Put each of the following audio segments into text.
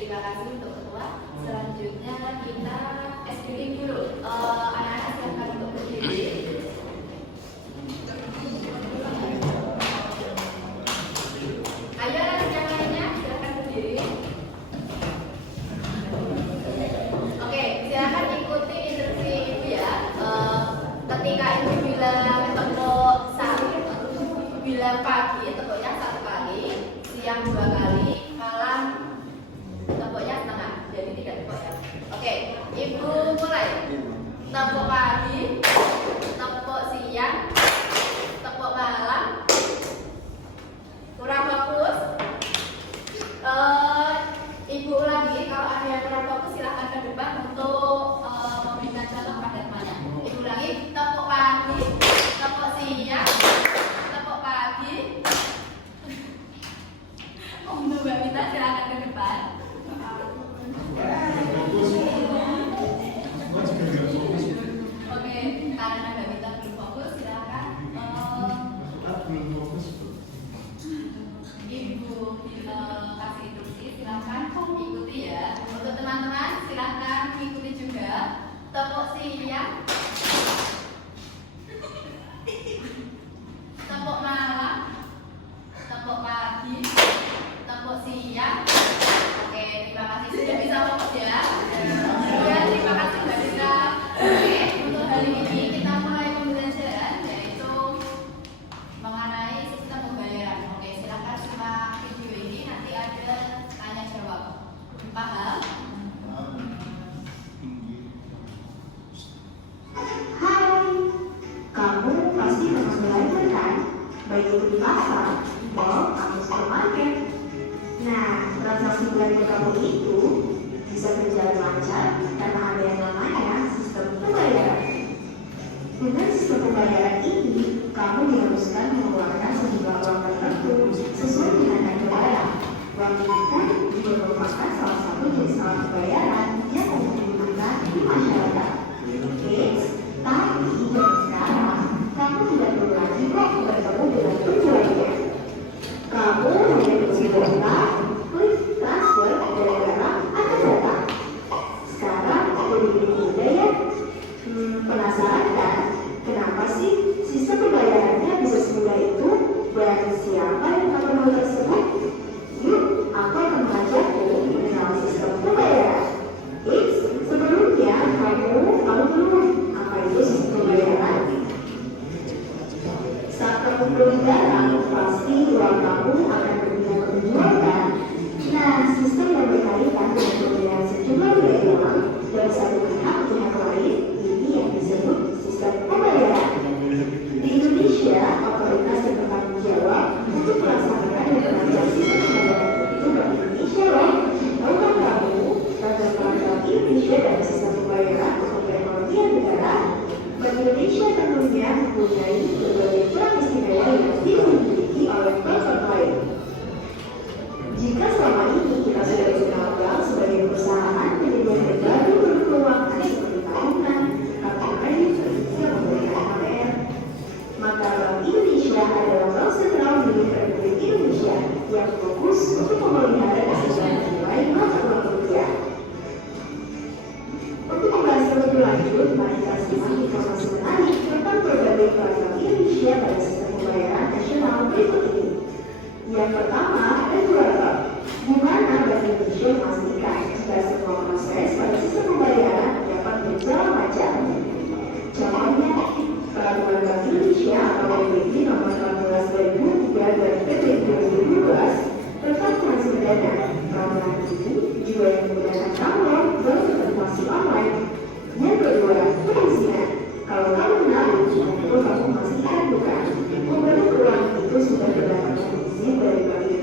Terima kasih untuk ketua. Selanjutnya kita SPP dulu. Anak-anak silakan untuk berdiri. Ayo yang lainnya silakan berdiri. Oke, silakan ikuti instruksi ibu ya. Ketika ibu bilang untuk bilang pagi, tepuknya 1 kali, siang 2 kali, malam tepuknya setengah, jadi 3 tepuk ya. Oke, ibu mulai. Tepuk pagi, tepuk siang, tepuk malam. Kurang fokus. Ibu ulangi, kalau ada yang kurang fokus silahkan ke depan untuk memberikan contoh pada temannya. Ibu ulangi, tepuk pagi, tepuk siang, tepuk pagi. Untuk Mbak Mita silahkan ke depan. Oke, karena Mbak Mita belum fokus, silahkan Ibu kasih instruksi, silahkan ikuti ya. Untuk teman-teman silahkan ikuti juga. Tepuk siang, tepuk malam, tepuk pagi, tepuk siang. Oke, terima kasih sudah bisa fokus ya. Ya, terima kasih Mbak Dina. Oke, untuk hari ini kita mulai pembelajaran yaitu mengenai sistem pembayaran. Oke, silakan simak video ini, nanti ada tanya jawab. Paham? Hai, kamu pasti pernah belajar kan? Baik itu di pasar, mall, atau supermarket. Nah, transaksi belanja kamu itu bisa berjalan lancar karena ada yang namanya sistem pembayaran. Dengan sistem pembayaran ini, kamu diharuskan mengeluarkan sejumlah uang tertentu sesuai dengan harga barang. Uang itu juga merupakan salah satu jenis alat pembayaran yang umum digunakan di masyarakat. Eits, tapi zaman sekarang, kamu tidak perlu lagi kok bertemu dengan penjualnya. Kamu hanya bersedia klik transfer dari barang akan datang. Sekarang jadi lebih mudah ya. Penasaran kan? Kenapa sih sistem pembayarannya bisa semudah itu? Dan siapa yang akan hal tersebut? Yuk, aku akan mengajakmu mengenal sistem pembayaran. Eits, sebelumnya kamu tahu belum apa itu sistem pembayaran? Saat kamu beli barang, pasti uang kamu akan berpindah ke penjual kan? Nah, sistem yang berkaitan dengan pembelian sejumlah nilai uang dari satu pihak ke pihak lain, ini yang disebut sistem pembayaran. Di Indonesia, otoritas yang bertanggung jawab untuk melaksanakan dan mengajar sistem pembayaran itu Bank Indonesia loh. Tahukah kamu, tanggapan Bank Indonesia dalam sistem pembayaran untuk perekonomian negara? Bank Indonesia tentunya mempunyai berbagai peran istimewa yang tidak dimiliki oleh bank lain. Jika selama ini kita sudah mengenal bank sebagai perusahaan penyedia berbagai produk keuangan seperti tabungan, kartu kredit, hingga memberikan KPR, maka Bank Indonesia adalah bank sentral milik Republik Indonesia yang fokus untuk memelihara keseimbangan nilai mata uang rupiah. Untuk membahas lebih lanjut, mari kita simak informasi menarik tentang berbagai peran Bank Indonesia pada sistem pembayaran nasional berikut ini. Yang pertama, regulator, di mana Bank Indonesia memastikan jika semua proses pada sistem pembayaran dapat berjalan lancar. Contohnya, peraturan Bank Indonesia atau BPI nomor 14/2003 dan PP 2012 tentang transaksi dana. Peraturan ini juga yang menggunakan download dan transaksi online. Yang kedua, perizinan. Kalau kamu menaruh, tentu kamu memastikan bukan pemberi uang itu sudah mendapatkan izin dari Bank Indonesia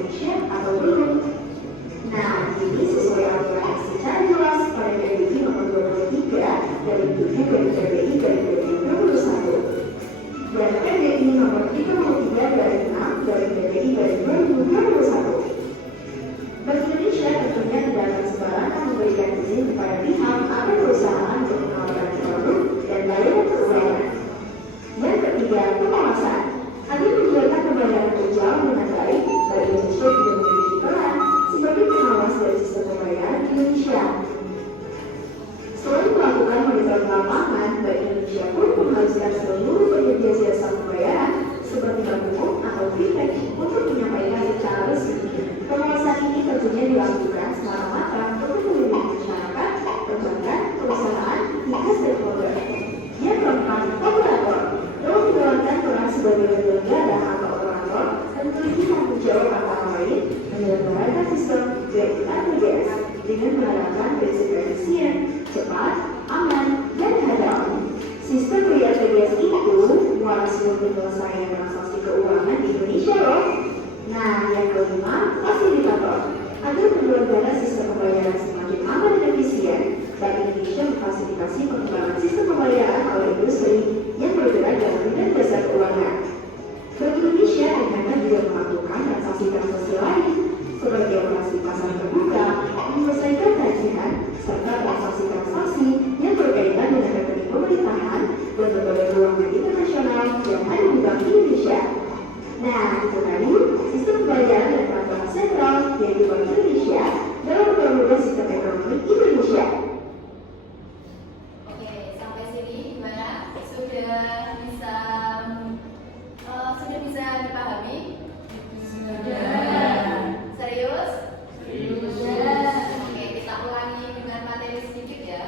penyelenggara atau operator memiliki tanggung jawab antara lain menyelenggarakan sistem BIRTGS dengan menerapkan prinsip efisien, cepat, aman, dan handal. Sistem BIRTGS itu muara seluruh penyelesaian transaksi keuangan di Indonesia loh. Nah, yang kelima, fasilitator. Agar penyelenggara sistem pembayaran semakin aman dan efisien, Bank Indonesia memfasilitasi pengembangan sistem pembayaran oleh industri yang bergerak dalam bidang jasa keuangan. Bank Indonesia akan juga melakukan transaksi-transaksi lain seperti operasi pasar terbuka, menyelesaikan tagihan, serta transaksi-transaksi yang berkaitan dengan rekening pemerintahan dan berbagai keuangan internasional yang ada di Bank Indonesia. Nah, itu tadi sistem pembayaran dan transaksi sentral yaitu Bank Indonesia dalam mempermudah sistem ekonomi Indonesia. Oke, sampai sini gimana? Sudah bisa dipahami? Sudah. Serius? Sudah. Oke, kita ulangi dengan materi sedikit ya.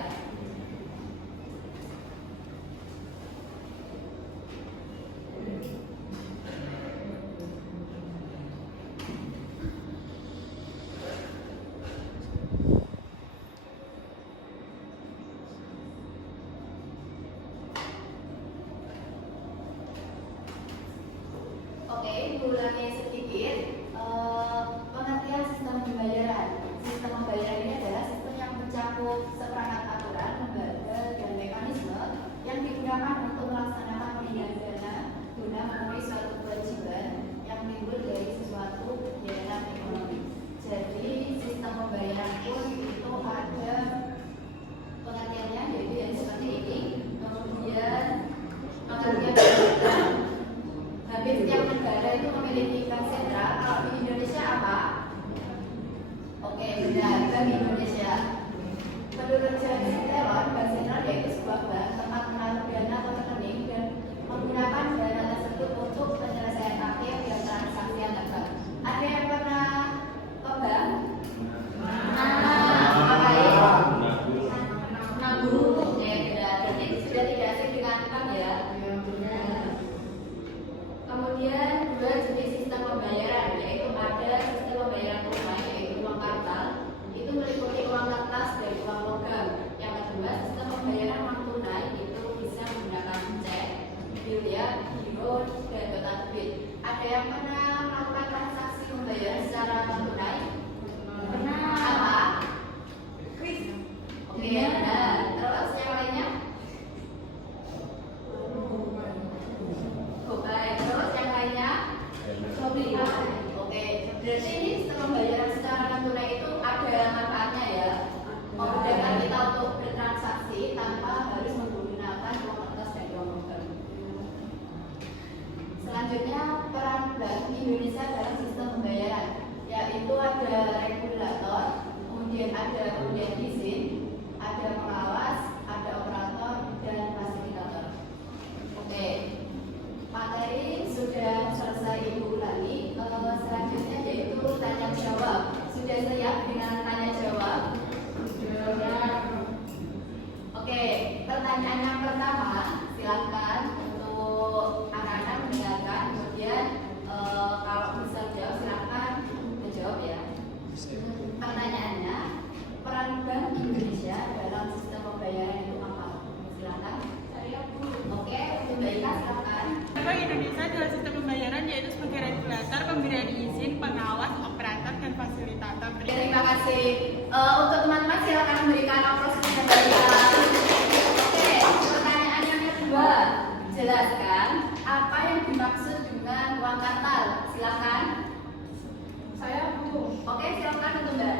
Oke, ulangi sedikit. Pengertian sistem pembayaran. Sistem pembayaran ini adalah sistem yang mencakup seperangkat aturan, lembaga, dan mekanisme yang digunakan untuk melaksanakan pemberian dana guna memenuhi suatu kewajiban yang timbul dari sesuatu kegiatan ekonomi. Jadi sistem pembayaran pun itu ada pengertiannya, yaitu yang seperti ini. Kemudian pengertian pembayaran. Hampir setiap negara itu memiliki bank sentral. Kalau di Indonesia apa? Oke, benar, Bank Indonesia. Menurut James Taylor, bank sentral yaitu sebuah bank tempat menaruh dana atau rekening dan menggunakan dana tersebut untuk penyelesaian akhir dan transaksi antar bank. Ada yang pernah ke bank? Nabung. Ya, benar. Berarti sudah tidak asing dengan bank ya? Kemudian dua jenis sistem pembayaran, yaitu ada sistem pembayaran tunai yaitu uang kartal, itu meliputi uang kertas dan uang logam. Yang kedua sistem pembayaran uang tunai itu bisa menggunakan cek, biliar, giro, dan nota debit. Ada yang pernah melakukan transaksi pembayaran secara non tunai? Pernah. Apa? Quiz. Oke, benar. Terus yang lainnya? Baik, terus yang lainnya? Oke, berarti ini sistem pembayaran secara non tunai itu ada manfaatnya ya, memudahkan kita untuk bertransaksi tanpa harus menggunakan uang kertas dan uang logam. Selanjutnya peran Bank Indonesia dalam sistem pembayaran, yaitu ada regulator, kemudian ada pemberian izin, ada pengawas, ada operator, dan fasilitator. Oke. Materi sudah selesai Ibu ulangi. Selanjutnya yaitu tanya jawab. Sudah siap dengan tanya jawab? Sudah. Oke, pertanyaan yang pertama, silakan untuk anak-anak mendengarkan. Kemudian kalau bisa jawab silakan menjawab ya. Pertanyaannya, peran Bank Indonesia dalam sistem pembayaran itu apa? Silakan. Saya Bu. Oke, untuk Mbak Ika silakan. Bank Indonesia dalam sistem pembayaran yaitu sebagai regulator, pemberian izin, pengawas, operator, dan fasilitator. Terima kasih. Untuk teman-teman silakan memberikan apresiasi kembali. Oke, pertanyaan yang kedua, jelaskan apa yang dimaksud dengan uang kartal. Silakan. Saya Bu. Oke, silakan untuk Mbak.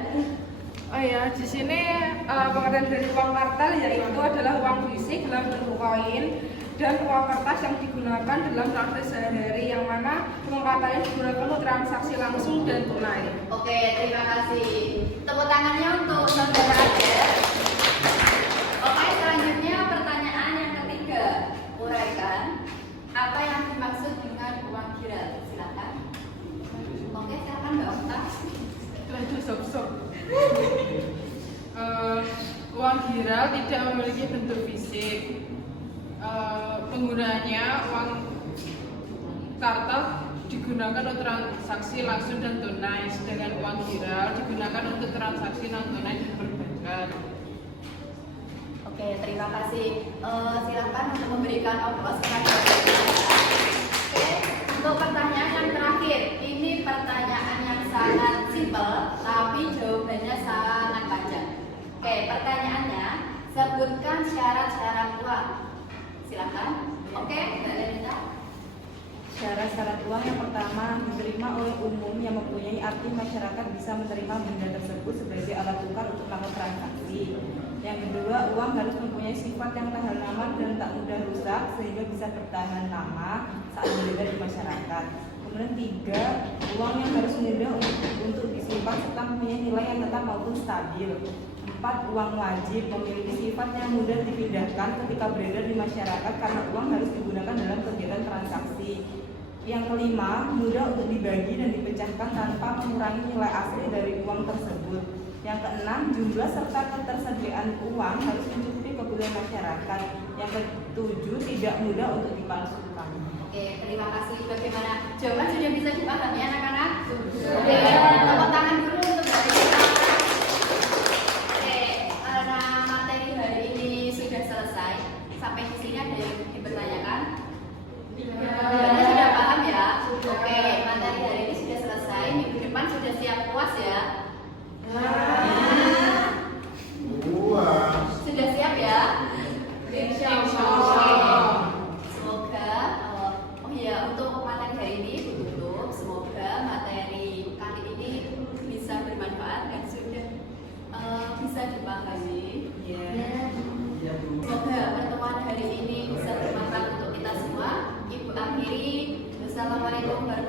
Oh ya, di sini pengertian dari uang kartal yaitu adalah uang fisik dalam bentuk koin dan uang kertas yang digunakan dalam transaksi sehari-hari, yang mana uang kartal ini digunakan untuk transaksi langsung dan tunai. Oke, terima kasih. Tepuk tangannya untuk saudara Adel. Oke, selanjutnya pertanyaan yang ketiga. Uraikan apa yang dimaksud dengan uang giral. Silakan. Oke, silakan Mbak Okta. Itu sok-sok. Uang giral tidak memiliki bentuk fisik. Penggunaannya uang kartal digunakan untuk transaksi langsung dan tunai, sedangkan uang viral digunakan untuk transaksi non tunai dan perbankan. Oke, terima kasih. Silakan untuk memberikan oplos kepada Oke, untuk pertanyaan yang terakhir, ini pertanyaan yang sangat simpel, tapi jawabannya sangat panjang. Oke, pertanyaannya, sebutkan syarat-syarat uang. Silakan. Oke, Mbak Lenita. Syarat-syarat uang yang pertama, diterima oleh umum yang mempunyai arti masyarakat bisa menerima benda tersebut sebagai alat tukar untuk melakukan transaksi. Yang kedua, uang harus mempunyai sifat yang tahan lama dan tak mudah rusak sehingga bisa bertahan lama saat beredar di masyarakat. Kemudian tiga, uang yang harus mudah untuk disimpan serta mempunyai nilai yang tetap maupun stabil. Empat, uang wajib memiliki sifat yang mudah dipindahkan ketika beredar di masyarakat karena uang harus digunakan dalam kegiatan transaksi. Yang kelima, mudah untuk dibagi dan dipecahkan tanpa mengurangi nilai asli dari uang tersebut. Yang keenam, jumlah serta ketersediaan uang harus mencukupi kebutuhan masyarakat. Yang ketujuh, tidak mudah untuk dipalsukan. Oke, terima kasih. Bagaimana? Jawaban sudah bisa dipahami anak-anak? Oke, tepuk tangan dulu untuk Mbak Lenita. Oke, karena materi hari ini sudah selesai. Sampai di sini ada yang dipertanyakan? Jawabannya sudah paham ya? Oke, materi hari ini sudah selesai. Minggu depan sudah siap puas ya? Sudah siap ya? Insya Allah. Semoga oh ya, untuk materi hari ini tutup. Semoga materi kali ini bisa bermanfaat dan sudah bisa dipahami. Semoga pertemuan hari ini bisa bermanfaat untuk kita semua. Ibu akhiri. Wassalamualaikum warahmatullahi wabarakatuh.